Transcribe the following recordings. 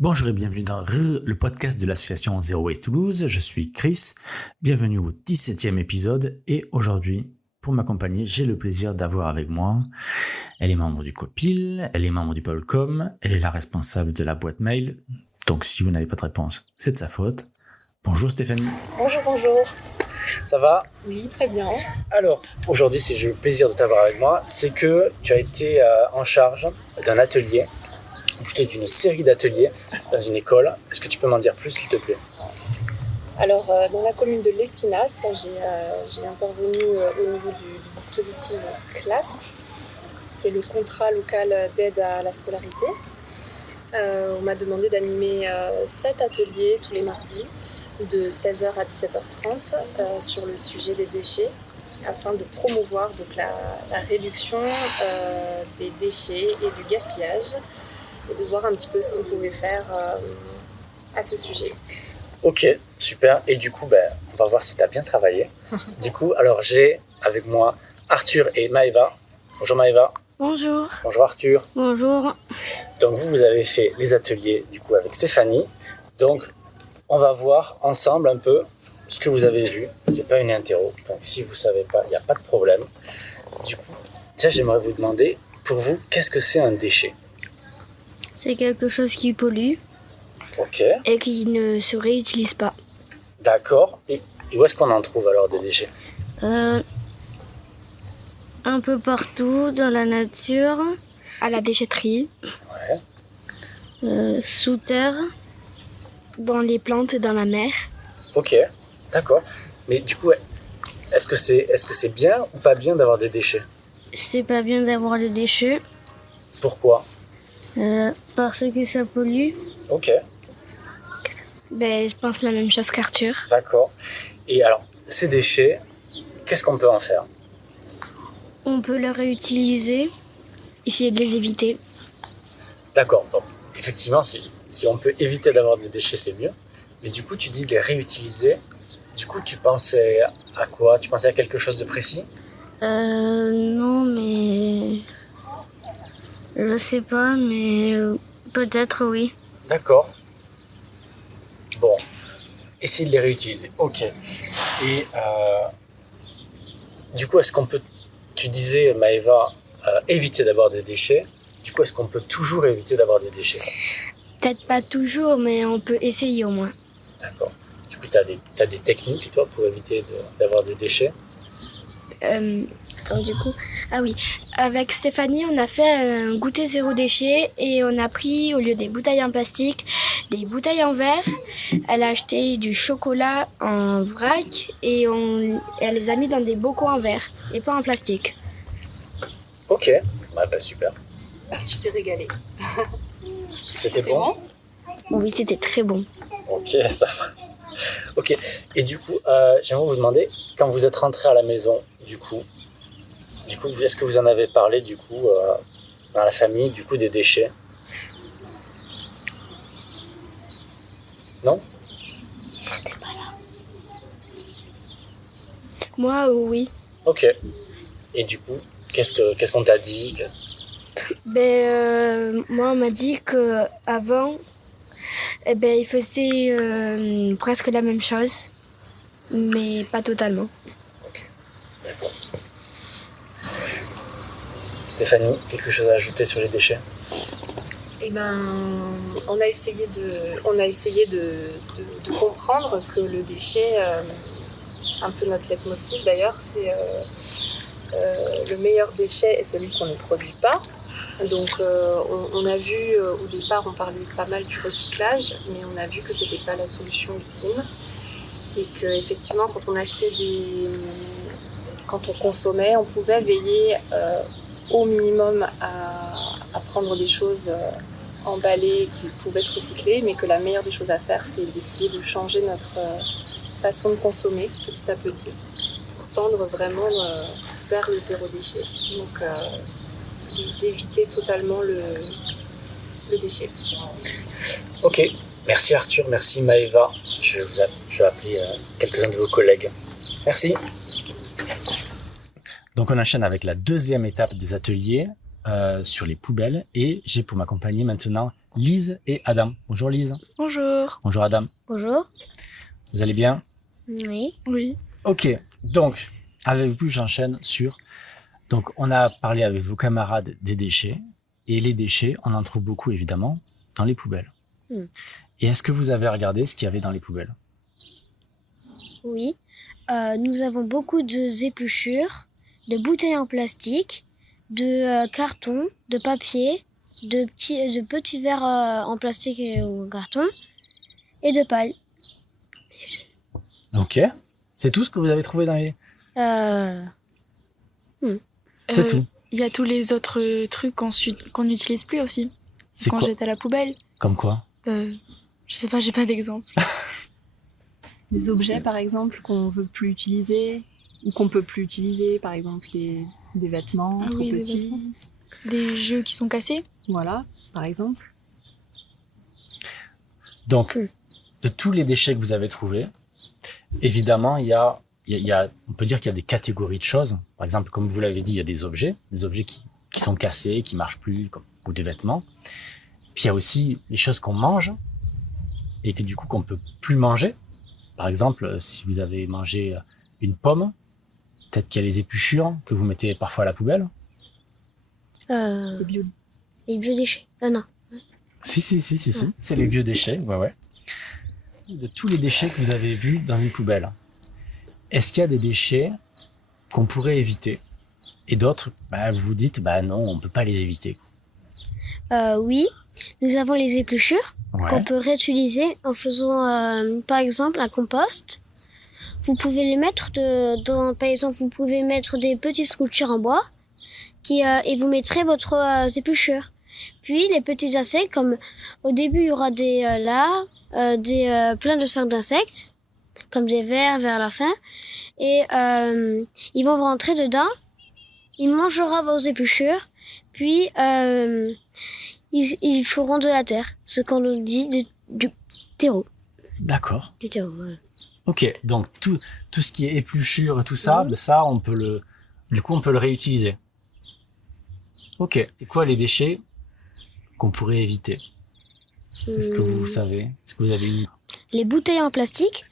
Bonjour et bienvenue dans le podcast de l'association Zero Waste Toulouse. Je suis Chris, bienvenue au 17e épisode et aujourd'hui, pour m'accompagner, j'ai le plaisir d'avoir avec moi, elle est membre du COPIL, elle est membre du Pôle.com, elle est la responsable de la boîte mail, donc si vous n'avez pas de réponse, c'est de sa faute. Bonjour Stéphanie. Bonjour. Ça va ? Oui, très bien. Alors, aujourd'hui, si j'ai le plaisir de t'avoir avec moi, c'est que tu as été en charge d'un atelier, ou plutôt d'une série d'ateliers dans une école. Est-ce que tu peux m'en dire plus, s'il te plaît ? Alors, dans la commune de l'Espinasse, j'ai intervenu au niveau du dispositif classe, qui est le contrat local d'aide à la scolarité. On m'a demandé d'animer 7 ateliers tous les mardis de 16h à 17h30 sur le sujet des déchets afin de promouvoir donc, la réduction des déchets et du gaspillage et de voir un petit peu ce qu'on pouvait faire à ce sujet. Ok, super. Et du coup, on va voir si tu as bien travaillé. Du coup, alors j'ai avec moi Arthur et Maëva. Bonjour Maëva. Bonjour. Bonjour Arthur. Bonjour. Donc vous avez fait les ateliers du coup avec Stéphanie. Donc on va voir ensemble un peu ce que vous avez vu. C'est pas une interro, donc si vous savez pas, il n'y a pas de problème. Du coup, déjà j'aimerais vous demander, pour vous, qu'est-ce que c'est un déchet ? C'est quelque chose qui pollue Ok, et qui ne se réutilise pas. d'accord. Et où est-ce qu'on en trouve alors des déchets ? Un peu partout dans la nature, à la déchetterie, sous terre, dans les plantes, dans la mer. Ok, d'accord. Mais du coup, est-ce que c'est bien ou pas bien d'avoir des déchets ? C'est pas bien d'avoir des déchets Pourquoi ? parce que ça pollue. Ok, Je pense la même chose qu'Arthur. d'accord. Et alors, ces déchets, qu'est-ce qu'on peut en faire ? On peut les réutiliser, essayer de les éviter. D'accord, donc effectivement, si on peut éviter d'avoir des déchets, c'est mieux. Mais du coup, tu dis de les réutiliser. Du coup, tu pensais à quoi ? Tu pensais à quelque chose de précis ? Non, mais je sais pas, mais peut-être oui. D'accord. Bon, essayer de les réutiliser. Ok. Et du coup, est-ce qu'on peut, tu disais, Maëva, éviter d'avoir des déchets. Du coup, est-ce qu'on peut toujours éviter d'avoir des déchets ? Peut-être pas toujours, mais on peut essayer au moins. D'accord. Du coup, tu as des techniques, toi, pour éviter d'avoir des déchets ? Ah oui, avec Stéphanie, on a fait un goûter zéro déchet et on a pris, au lieu des bouteilles en plastique, des bouteilles en verre. Elle a acheté du chocolat en vrac et elle les a mis dans des bocaux en verre et pas en plastique. Ok, super. Tu t'es régalée. C'était bon ? Oui, c'était très bon. Ok, ça va. Ok, et du coup, j'aimerais vous demander, quand vous êtes rentré à la maison, du coup, est-ce que vous en avez parlé, du coup, dans la famille, du coup, des déchets ? Non ? J'étais pas là. Moi, oui. Ok. Et du coup, qu'est-ce qu'on t'a dit ? Moi, on m'a dit qu'avant, il faisait presque la même chose, mais pas totalement. Ok, d'accord. Stéphanie, quelque chose à ajouter sur les déchets ? On a essayé de comprendre que le déchet, un peu notre leitmotiv d'ailleurs, c'est le meilleur déchet est celui qu'on ne produit pas. Donc on a vu, au départ on parlait pas mal du recyclage, mais on a vu que c'était pas la solution ultime et que effectivement quand on consommait, on pouvait veiller au minimum à prendre des choses emballées qui pouvaient se recycler, mais que la meilleure des choses à faire, c'est d'essayer de changer notre façon de consommer petit à petit pour tendre vraiment vers le zéro déchet. Donc d'éviter totalement le déchet. Ok, merci Arthur, merci Maëva. Je vais appeler quelques-uns de vos collègues. Merci. Donc on enchaîne avec la deuxième étape des ateliers sur les poubelles et j'ai pour m'accompagner maintenant Lise et Adam. Bonjour Lise. Bonjour. Bonjour Adam. Bonjour. Vous allez bien? Oui. Oui. Ok, donc avec vous j'enchaîne sur... Donc on a parlé avec vos camarades des déchets. Et les déchets, on en trouve beaucoup évidemment dans les poubelles. Et est-ce que vous avez regardé ce qu'il y avait dans les poubelles? Oui. Nous avons beaucoup d'épluchures, de bouteilles en plastique, de carton, de papier, de petits verres en plastique et en carton, et de paille. Ok. C'est tout ce que vous avez trouvé dans les... C'est tout. Il y a tous les autres trucs qu'on n'utilise plus aussi. C'est Qu'on quoi? jette à la poubelle. Comme quoi? Je sais pas, j'ai pas d'exemple. Des objets, par exemple, qu'on veut plus utiliser ou qu'on peut plus utiliser, par exemple des vêtements trop des petits. vêtements. Des jeux qui sont cassés. Voilà, par exemple. Donc, de tous les déchets que vous avez trouvés, évidemment, il y a, on peut dire qu'il y a des catégories de choses. Par exemple, comme vous l'avez dit, il y a des objets qui sont cassés, qui marchent plus, ou des vêtements. Puis il y a aussi les choses qu'on mange et que du coup qu'on peut plus manger. Par exemple, si vous avez mangé une pomme, peut-être qu'il y a les épluchures que vous mettez parfois à la poubelle. Les biodéchets. Non. Si. C'est les biodéchets, ouais. De tous les déchets que vous avez vus dans une poubelle, est-ce qu'il y a des déchets qu'on pourrait éviter? Et d'autres, vous vous dites, non, on peut pas les éviter. Oui. Nous avons les épluchures qu'on peut réutiliser en faisant, par exemple, un compost. Vous pouvez les mettre par exemple, vous pouvez mettre des petites sculptures en bois et vous mettrez votre épluchure. Puis les petits insectes, comme au début il y aura plein de sortes d'insectes, comme des vers vers la fin, et ils vont rentrer dedans. Ils mangeront vos épluchures, puis ils feront de la terre, ce qu'on nous dit du terreau. D'accord. Du terreau, voilà. Ok, donc tout ce qui est épluchure et tout ça, ça on peut le réutiliser. Ok, c'est quoi les déchets qu'on pourrait éviter? Est-ce que vous savez? Est-ce que vous avez une... Les bouteilles en plastique,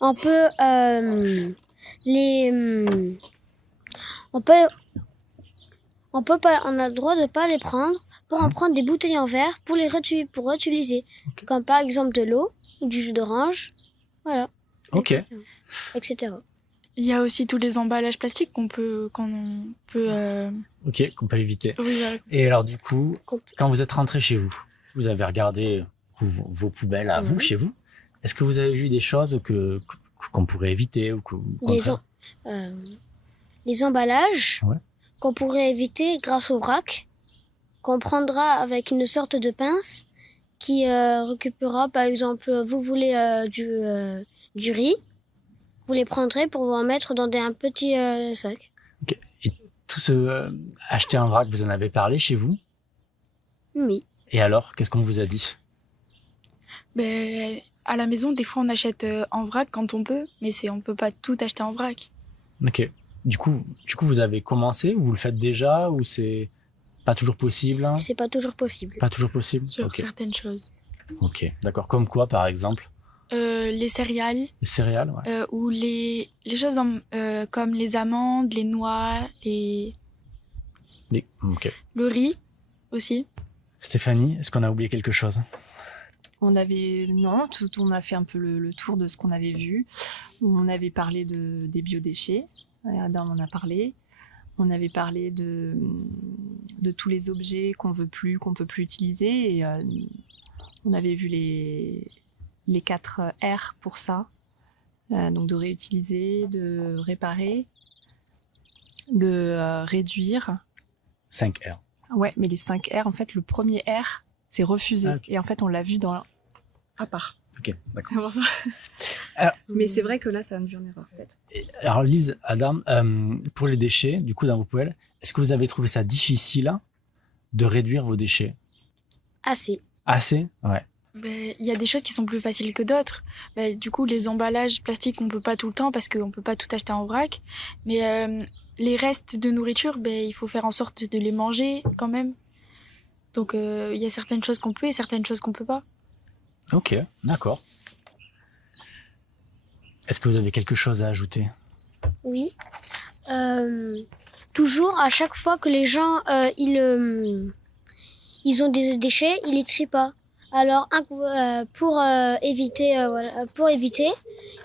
on peut on a le droit de pas les prendre pour en prendre des bouteilles en verre pour réutiliser, comme par exemple de l'eau ou du jus d'orange, voilà. Ok. Etc. Il y a aussi tous les emballages plastiques qu'on peut Ok, qu'on peut éviter. Oui, voilà. Et alors du coup, quand vous êtes rentré chez vous, vous avez regardé vos poubelles à vous, chez vous. Est-ce que vous avez vu des choses qu'on pourrait éviter ou les emballages qu'on pourrait éviter grâce au vrac, qu'on prendra avec une sorte de pince qui récupérera, par exemple, vous voulez du riz, vous les prendrez pour vous en mettre dans un petit sac. Ok. Et tout acheter un vrac, vous en avez parlé chez vous? Oui. Et alors, qu'est-ce qu'on vous a dit? À la maison, des fois, on achète en vrac quand on peut, mais on peut pas tout acheter en vrac. Ok. Du coup, vous avez commencé, ou vous le faites déjà, ou c'est pas toujours possible? C'est pas toujours possible. Pas toujours possible? Sur certaines choses. Ok, d'accord. Comme quoi, par exemple? Les céréales. Les céréales, ouais. Ou les choses comme les amandes, les noix, le riz aussi. Stéphanie, est-ce qu'on a oublié quelque chose? On a fait un peu le tour de ce qu'on avait vu. On avait parlé des biodéchets. Adam en a parlé. On avait parlé de tous les objets qu'on peut plus utiliser. Et on avait vu les 4 R pour ça. Donc de réutiliser, de réparer, de réduire. 5 R. Ouais, mais les 5 R, en fait, le premier R, c'est refuser. Ah, okay. Et en fait, on l'a vu à part. Ok, d'accord. C'est pour ça. Alors, mais c'est vrai que là, ça a induit en erreur, peut-être. Alors, Lise, Adam, pour les déchets, du coup, dans vos poubelles, est-ce que vous avez trouvé ça difficile de réduire vos déchets? Assez. Assez? Ouais. Il y a des choses qui sont plus faciles que d'autres. Du coup, les emballages plastiques, on peut pas tout le temps parce qu'on peut pas tout acheter en vrac. Mais les restes de nourriture, il faut faire en sorte de les manger quand même. Donc il y a certaines choses qu'on peut et certaines choses qu'on peut pas. Ok, d'accord. Est-ce que vous avez quelque chose à ajouter? Oui. Toujours, à chaque fois que les gens ils ont des déchets, ils les trient pas. Alors pour éviter,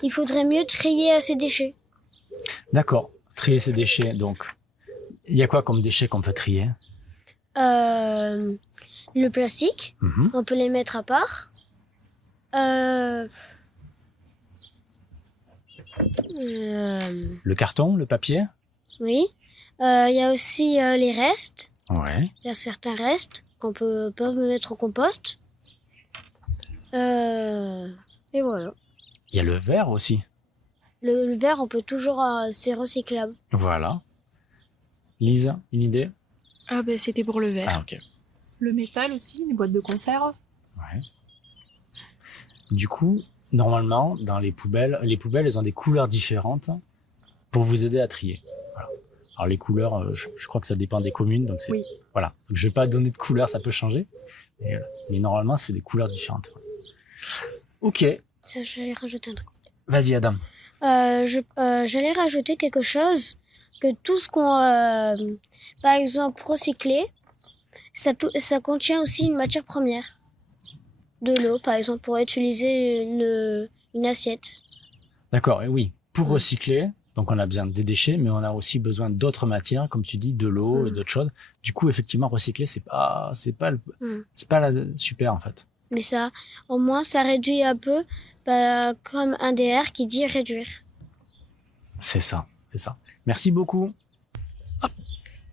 il faudrait mieux trier ces déchets. D'accord. Trier ces déchets, donc. Il y a quoi comme déchets qu'on peut trier? Le plastique, Mhm. on peut les mettre à part. Euh, Le carton, le papier? oui. Il y a aussi les restes. Ouais. Il y a certains restes qu'on peut mettre au compost. Et voilà. Il y a le verre aussi. Le verre, on peut toujours, c'est recyclable. Voilà. Lisa, une idée? Ah ben c'était pour le verre. Ah, ok. Le métal aussi, les boîtes de conserve. Ouais. Du coup, normalement, dans les poubelles, elles ont des couleurs différentes pour vous aider à trier. Voilà. Alors les couleurs, je crois que ça dépend des communes, donc c'est Oui. voilà. Donc je vais pas donner de couleurs, ça peut changer, mais normalement c'est des couleurs différentes. Ok, J'allais rajouter un truc. vas-y Adam. J'allais rajouter quelque chose que tout ce qu'on, par exemple, recycler, ça contient aussi une matière première. De l'eau, par exemple, pour utiliser une assiette. D'accord, et oui, pour recycler, donc on a besoin des déchets, mais on a aussi besoin d'autres matières, comme tu dis, de l'eau et d'autres choses. Du coup, effectivement, recycler, c'est pas super en fait. Mais ça, au moins, ça réduit un peu, comme un DR qui dit réduire. C'est ça. Merci beaucoup. Hop.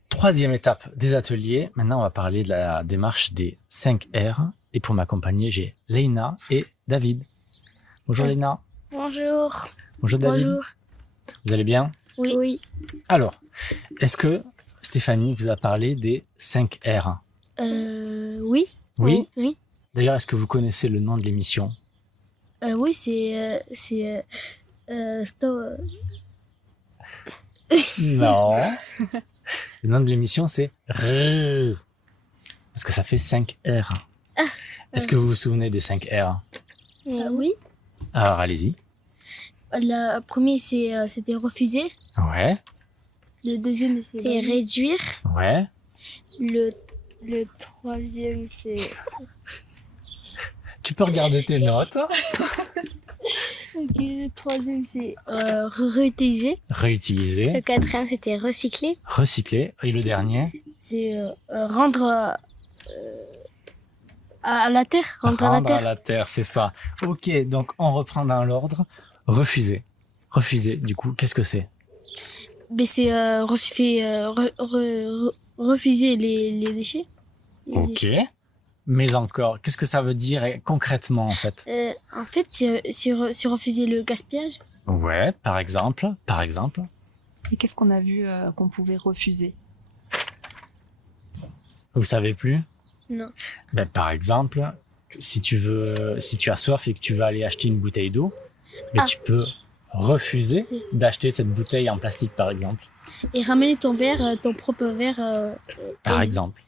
Troisième étape des ateliers. Maintenant, on va parler de la démarche des 5 R. Et pour m'accompagner, j'ai Léna et David. Bonjour Léna. Bonjour. Bonjour David. Bonjour. Vous allez bien? Oui. Alors, est-ce que Stéphanie vous a parlé des 5 R? Oui. Oui. Oui. D'ailleurs, est-ce que vous connaissez le nom de l'émission? Oui, c'est stop. Non. Le nom de l'émission, c'est R. Parce que ça fait 5 R. Est-ce que vous vous souvenez des 5 R? Oui. Alors, allez-y. Le premier, c'était refuser. Ouais. Le deuxième, c'est réduire. Ouais. Le troisième, c'est... Tu peux regarder tes notes. Le troisième, c'est réutiliser. Réutiliser. Le quatrième, c'était recycler. Recycler. Et le dernier? C'est rendre à la terre. Rendre à la terre. C'est ça. Ok, donc on reprend dans l'ordre. Refuser. Refuser, du coup, qu'est-ce que c'est? Mais c'est refuser les déchets. Ok. Mais encore, qu'est-ce que ça veut dire concrètement en fait? En fait, c'est refuser le gaspillage. Ouais, par exemple. Et qu'est-ce qu'on a vu qu'on pouvait refuser? Vous savez plus? Non. Ben, par exemple, si tu as soif et que tu vas aller acheter une bouteille d'eau, mais tu peux refuser d'acheter cette bouteille en plastique, par exemple. Et ramener ton verre, ton propre verre. Par exemple.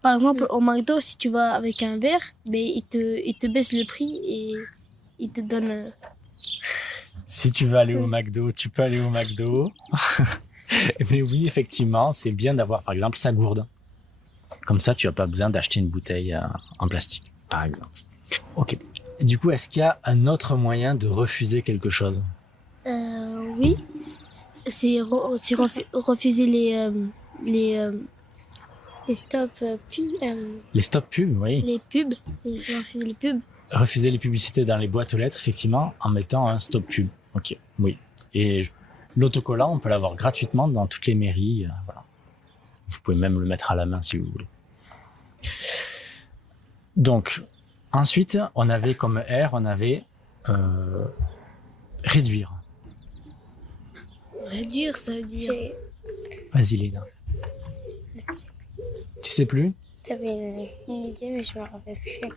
Par exemple, au McDo, si tu vas avec un verre, mais il te baisse le prix et il te donne... Si tu veux aller au McDo, tu peux aller au McDo. Mais oui, effectivement, c'est bien d'avoir, par exemple, sa gourde. Comme ça, tu n'as pas besoin d'acheter une bouteille en plastique, par exemple. Ok. Et du coup, est-ce qu'il y a un autre moyen de refuser quelque chose? Oui. C'est refuser les stop pubs. Les stop pubs, oui. Les pubs. Refuser les pubs. Refuser les publicités dans les boîtes aux lettres, effectivement, en mettant un stop pub. Ok, oui. Et l'autocollant, on peut l'avoir gratuitement dans toutes les mairies. Voilà. Vous pouvez même le mettre à la main si vous voulez. Donc, ensuite, on avait comme R, on avait réduire. Réduire, ça veut dire... Vas-y, Léna. Tu sais plus? J'avais une idée, mais je me rappelle plus.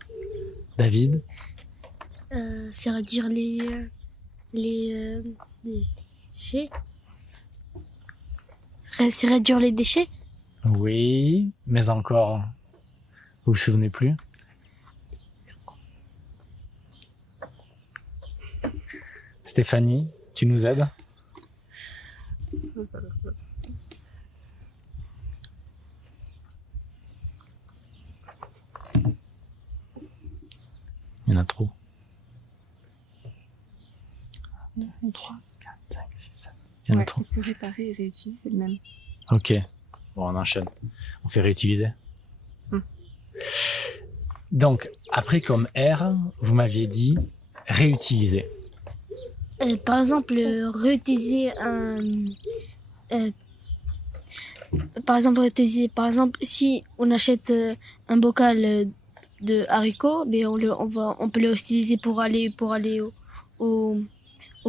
David? C'est réduire les déchets. C'est réduire les déchets. Oui, mais encore. Vous vous souvenez plus? Stéphanie, tu nous aides? Il y en a trop. 2, 3, 4, 5, 6, 7. Il y en a Ouais, trop. parce que réparer et réutiliser, c'est le même. Ok. Bon, on enchaîne. On fait réutiliser. Donc, après, comme R, vous m'aviez dit réutiliser. Par exemple, réutiliser par exemple, si on achète un bocal de haricots, mais on peut le utiliser pour aller au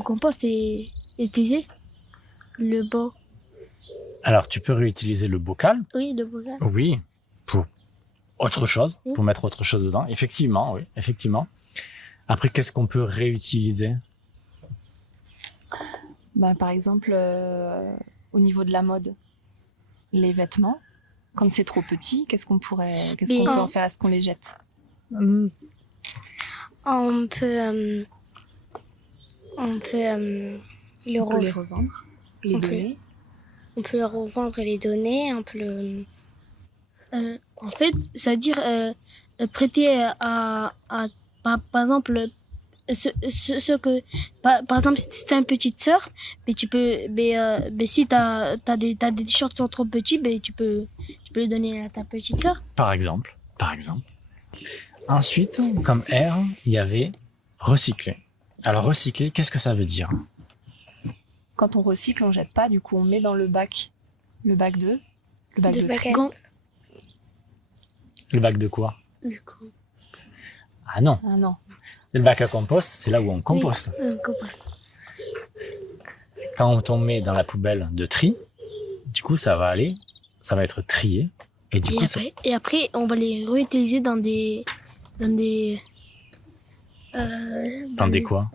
compost et utiliser le bord. Alors, tu peux réutiliser le bocal. Oui, le bocal. Oui. Pour autre chose. Oui. Pour mettre autre chose dedans. Effectivement, oui. Effectivement. Après, qu'est-ce qu'on peut réutiliser? Par exemple, au niveau de la mode, les vêtements, quand c'est trop petit, qu'est-ce qu'on peut en faire? Est-ce qu'on les jette? On peut le On peut les revendre. revendre, les On peut- donner. On peut le revendre et les donner. On peut le. En fait, c'est-à-dire prêter par exemple, ce que. Par exemple, si t'as une petite sœur, mais tu peux. Mais si t'as des t-shirts qui sont trop petits, mais tu peux le donner à ta petite sœur. Par exemple. Ensuite, comme R, il y avait recycler. Alors, recycler, qu'est-ce que ça veut dire? Quand on recycle, on jette pas, du coup, on met dans le bac de tri. Le bac de quoi? Du coup. Ah non. Ah non. Le bac à compost, c'est là où on composte. Oui, on composte. Quand on met dans la poubelle de tri, du coup, ça va être trié. Et du coup, Et après, on va les réutiliser dans des dans des quoi?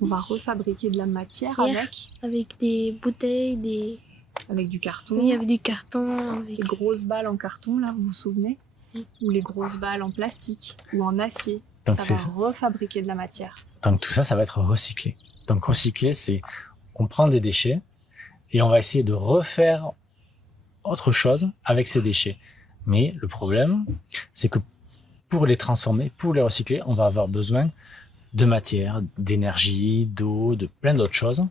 On va refabriquer de la matière Matière. Avec des bouteilles, avec du carton. Oui, avec du carton. Avec... Les grosses balles en carton, là, vous vous souvenez? Ou les grosses balles en plastique ou en acier. Donc ça va c'est- refabriquer de la matière. Donc tout ça, ça va être recyclé. Donc recycler, c'est on prend des déchets et on va essayer de refaire autre chose avec ces déchets. Mais le problème, c'est que pour les transformer, pour les recycler, on va avoir besoin de matière, d'énergie, d'eau, de plein d'autres choses.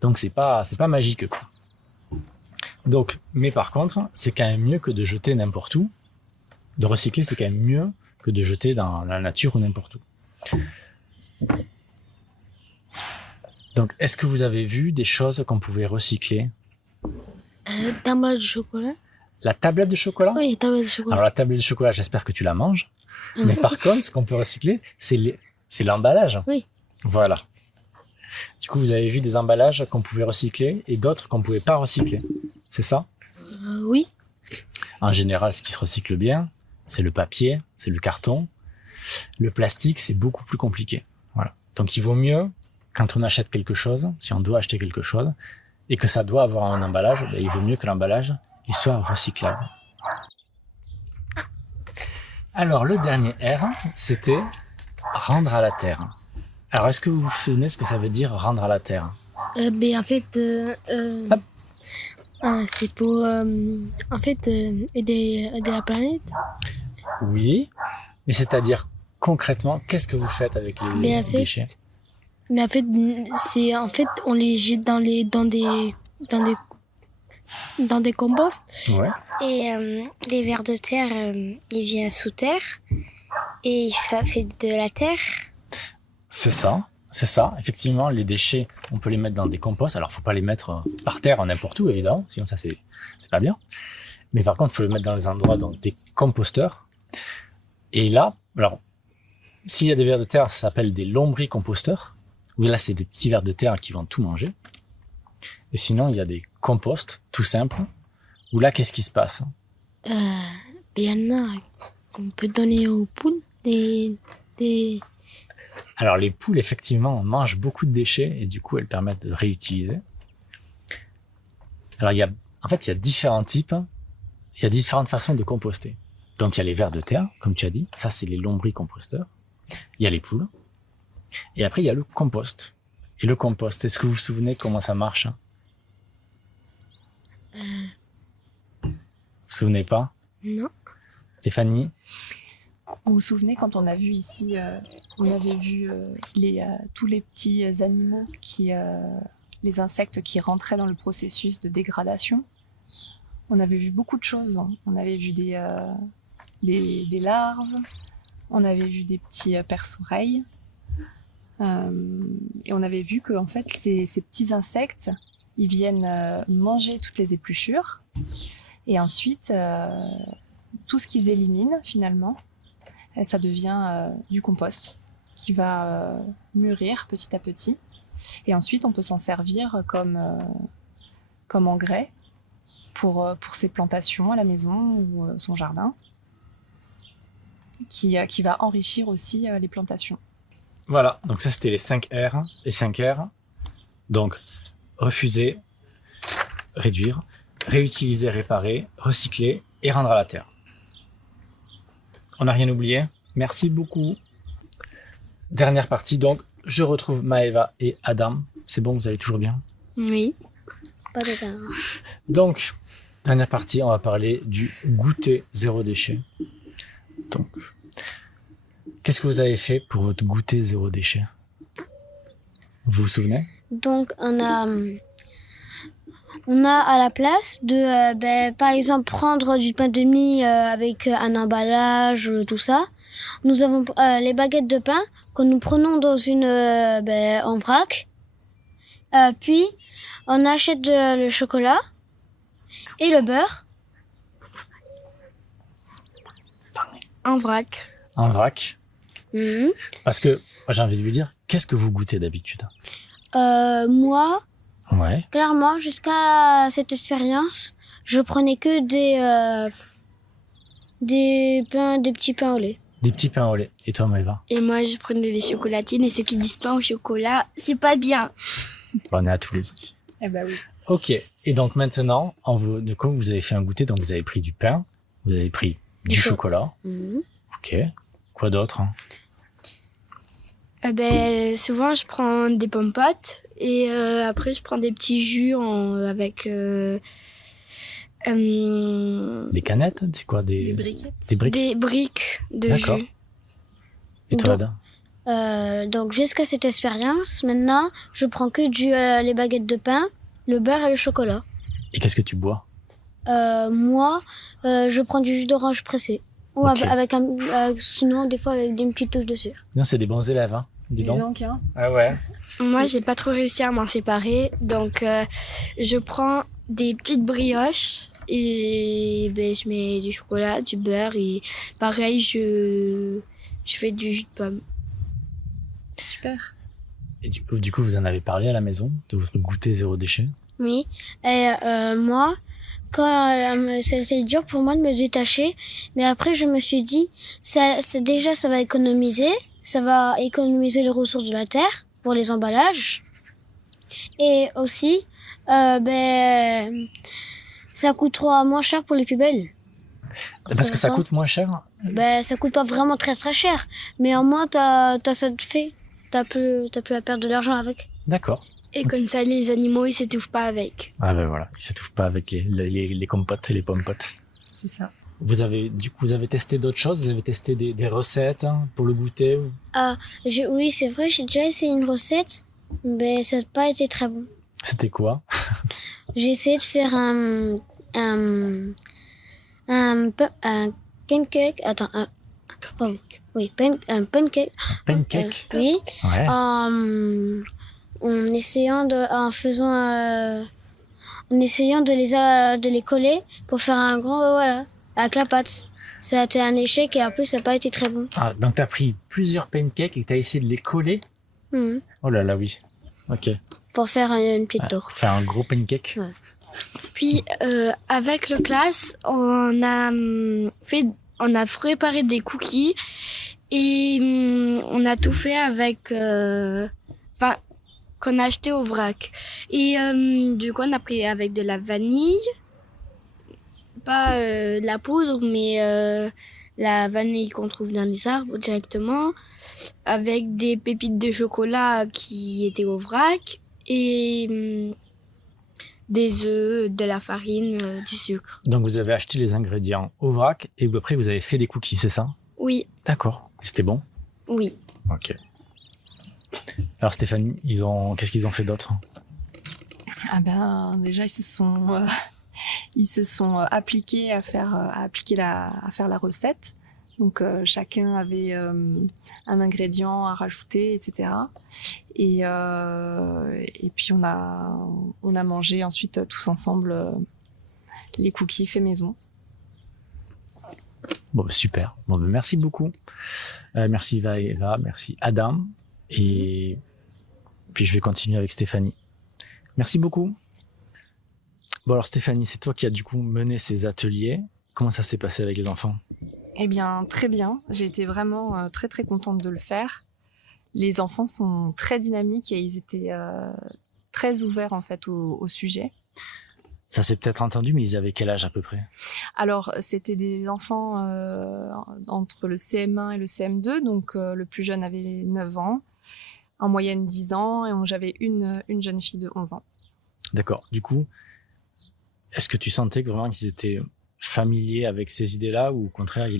Donc c'est pas magique, quoi. Donc, mais par contre, c'est quand même mieux que de jeter n'importe où. De recycler, c'est quand même mieux que de jeter dans la nature ou n'importe où. Donc, est-ce que vous avez vu des choses qu'on pouvait recycler? Tablette de chocolat. La tablette de chocolat? Oui, tablette de chocolat. Alors, la tablette de chocolat, j'espère que tu la manges. Mais par contre, ce qu'on peut recycler, c'est l'emballage. Oui. Voilà. Du coup, vous avez vu des emballages qu'on pouvait recycler et d'autres qu'on pouvait pas recycler. C'est ça? Oui. En général, ce qui se recycle bien, c'est le papier, c'est le carton. Le plastique, c'est beaucoup plus compliqué. Voilà. Donc, il vaut mieux, quand on achète quelque chose, si on doit acheter quelque chose, et que ça doit avoir un emballage, ben, il vaut mieux que l'emballage il soit recyclable. Alors, le dernier R, c'était rendre à la terre. Alors, est-ce que vous vous souvenez ce que ça veut dire rendre à la terre? En fait, c'est pour aider la planète. Oui, mais c'est-à-dire concrètement, qu'est-ce que vous faites avec les Mais en fait- déchets? Mais en fait, on les jette dans des composts. Ouais. Et les vers de terre, il vient sous terre et il fait de la terre. C'est ça. Effectivement, les déchets, on peut les mettre dans des composts. Alors, faut pas les mettre par terre n'importe où, évidemment, sinon ça c'est pas bien. Mais par contre, il faut les mettre dans les endroits, dans des composteurs. Et là, alors, s'il y a des vers de terre, ça s'appelle des lombricomposteurs. Oui, là, c'est des petits vers de terre qui vont tout manger. Et sinon, il y a des composts, tout simples, où là, qu'est-ce qui se passe? Il y en a qu'on peut donner aux poules des... Alors, les poules, effectivement, mangent beaucoup de déchets et du coup, elles permettent de réutiliser. Alors, il y a différents types. il y a différentes façons de composter. Donc, il y a les vers de terre, comme tu as dit. Ça, c'est les lombricomposteurs. Il y a les poules. Et après, il y a le compost. Et le compost, est-ce que vous vous souvenez comment ça marche? Vous vous souvenez pas? Non. Stéphanie? Vous vous souvenez quand on a vu ici, on avait vu tous les petits animaux les insectes qui rentraient dans le processus de dégradation. On avait vu beaucoup de choses. On avait vu des larves, on avait vu des petits perce-oreilles. Et on avait vu que en fait, ces petits insectes, ils viennent manger toutes les épluchures. Et ensuite, tout ce qu'ils éliminent finalement, ça devient du compost qui va mûrir petit à petit. Et ensuite, on peut s'en servir comme engrais pour ses plantations à la maison ou son jardin, qui va enrichir aussi les plantations. Voilà, donc ça c'était les 5 R. Les 5 R. Donc, refuser, réduire, réutiliser, réparer, recycler et rendre à la terre. On n'a rien oublié. Merci beaucoup. Dernière partie, donc je retrouve Maëva et Adam. C'est bon, vous allez toujours bien? Oui. Pas de temps. Donc, dernière partie, on va parler du goûter zéro déchet. Donc, qu'est-ce que vous avez fait pour votre goûter zéro déchet? Vous vous souvenez? Donc, on a à la place de, par exemple, prendre du pain de mie avec un emballage, tout ça. Nous avons les baguettes de pain que nous prenons dans en vrac. Puis, on achète le chocolat et le beurre. En vrac. En vrac. Mhm. Parce que, j'ai envie de vous dire, qu'est-ce que vous goûtez d'habitude? Moi, Ouais. clairement, jusqu'à cette expérience, je prenais que des petits pains au lait. Des petits pains au lait. Et toi, Maëva? Et moi, je prenais des chocolatines et ceux qui disent pain au chocolat, c'est pas bien. On est à Toulouse. Eh ben oui. Ok. Et donc maintenant, comme vous avez fait un goûter, donc vous avez pris du pain, vous avez pris du chocolat. Mhm. Ok. Quoi d'autre? Souvent, je prends des pommes-potes et après, je prends des petits jus avec... Des canettes? C'est quoi? Des briquettes. Des briques? des briques de D'accord. jus. Et toi, Donc- Adam? Donc jusqu'à cette expérience, maintenant, je prends que les baguettes de pain, le beurre et le chocolat. Et qu'est-ce que tu bois? Moi, je prends du jus d'orange pressé. Ou Ok. sinon, des fois, avec une petite touche de sucre. Non, c'est des bons élèves, hein. Dis donc. Hein. Ah ouais. Moi, j'ai pas trop réussi à m'en séparer, donc je prends des petites brioches et je mets du chocolat, du beurre et pareil, je fais du jus de pomme. Super. Et du coup, vous en avez parlé à la maison de votre goûter zéro déchet? Oui. Et moi, quand c'était dur pour moi de me détacher, mais après je me suis dit, ça va économiser les ressources de la terre pour les emballages, et aussi, ça coûtera moins cher pour les poubelles. Parce que ça va. coûte moins cher? Ça coûte pas vraiment très très cher, mais au moins t'as ça te fait, t'as plus à perdre de l'argent avec. D'accord. Et comme ça, les animaux, ils s'étouffent pas avec. Ah ben voilà, ils s'étouffent pas avec les compotes et les pommes-potes. C'est ça. Vous avez testé d'autres choses? Vous avez testé des recettes, hein, pour le goûter? Oui, c'est vrai, j'ai déjà essayé une recette, mais ça n'a pas été très bon. C'était quoi? J'ai essayé de faire un pancake. Attends, un pancake. Pancake? Oui. Ouais. En essayant de les coller pour faire un grand, voilà, avec la pâte. Ça a été un échec et en plus, ça n'a pas été très bon. Ah, donc t'as pris plusieurs pancakes et t'as essayé de les coller? Mhm. Oh là là, oui. Ok. Pour faire une petite Ouais, tour. faire un gros pancake. Ouais. Puis, avec le classe, on a préparé des cookies et on a tout fait avec, qu'on a acheté au vrac. Et du coup, on a pris avec de la vanille, pas la poudre, mais la vanille qu'on trouve dans les arbres directement, avec des pépites de chocolat qui étaient au vrac et des œufs, de la farine, du sucre. Donc vous avez acheté les ingrédients au vrac et après vous avez fait des cookies, c'est ça? Oui, D'accord. C'était bon? oui. Ok. Alors Stéphanie, qu'est-ce qu'ils ont fait d'autre? Ah ben, déjà, ils se sont appliqués à faire la recette. Donc, chacun avait un ingrédient à rajouter, etc. Et puis, on a mangé ensuite tous ensemble les cookies faits maison. Bon, super. Bon, merci beaucoup. Merci Eva, merci Adam. Et puis je vais continuer avec Stéphanie. Merci beaucoup. Bon alors Stéphanie, c'est toi qui as du coup mené ces ateliers. Comment ça s'est passé avec les enfants? Eh bien, très bien. J'ai été vraiment très très contente de le faire. Les enfants sont très dynamiques et ils étaient très ouverts en fait au sujet. Ça s'est peut-être entendu, mais ils avaient quel âge à peu près? Alors, c'était des enfants entre le CM1 et le CM2, donc le plus jeune avait 9 ans, en moyenne 10 ans, et j'avais une jeune fille de 11 ans. D'accord. Du coup, est-ce que tu sentais que vraiment qu'ils étaient familiers avec ces idées-là ou au contraire,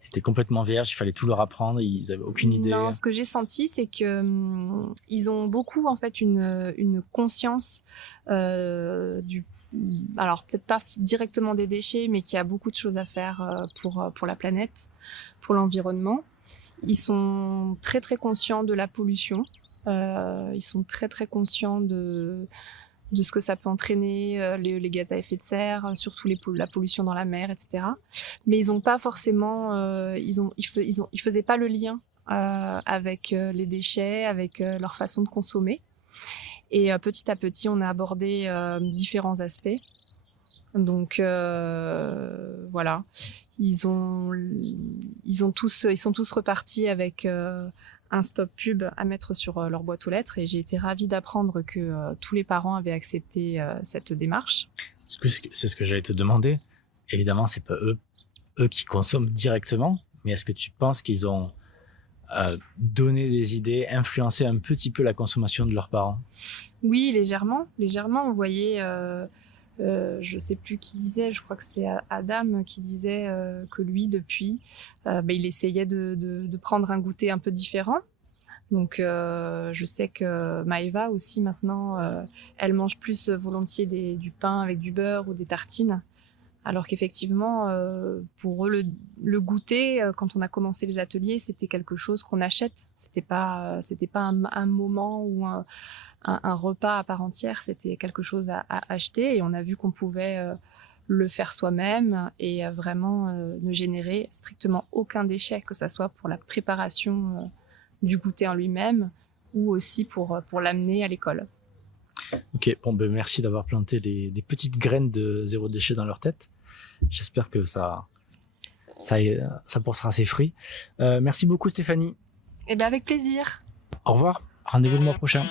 c'était complètement vierge, il fallait tout leur apprendre, ils n'avaient aucune idée? Non, ce que j'ai senti, c'est que ils ont beaucoup en fait une conscience alors peut-être pas directement des déchets, mais qu'il y a beaucoup de choses à faire pour la planète, pour l'environnement. Ils sont très très conscients de la pollution. Ils sont très très conscients de ce que ça peut entraîner, les gaz à effet de serre, surtout la pollution dans la mer, etc. Mais ils n'ont pas forcément, ils faisaient pas le lien avec les déchets, avec leur façon de consommer. Et petit à petit, on a abordé différents aspects. Donc voilà, ils sont tous repartis avec un stop pub à mettre sur leur boîte aux lettres, et j'ai été ravie d'apprendre que tous les parents avaient accepté cette démarche. C'est ce que j'allais te demander. Évidemment, c'est pas eux qui consomment directement, mais est-ce que tu penses qu'ils ont donné des idées, influencé un petit peu la consommation de leurs parents? Oui, légèrement. On voyait, je sais plus qui disait, je crois que c'est Adam qui disait que lui, depuis, il essayait de prendre un goûter un peu différent. Donc, je sais que Maëva aussi, maintenant, elle mange plus volontiers du pain avec du beurre ou des tartines. Alors qu'effectivement, pour eux, le goûter, quand on a commencé les ateliers, c'était quelque chose qu'on achète. C'était pas un moment ou un repas à part entière. C'était quelque chose à acheter, et on a vu qu'on pouvait le faire soi-même et vraiment ne générer strictement aucun déchet, que ça soit pour la préparation du goûter en lui-même ou aussi pour l'amener à l'école. Ok, bon, merci d'avoir planté des petites graines de zéro déchet dans leur tête. J'espère que ça portera ses fruits. Merci beaucoup Stéphanie. Eh bien, avec plaisir. Au revoir, rendez-vous le mois prochain.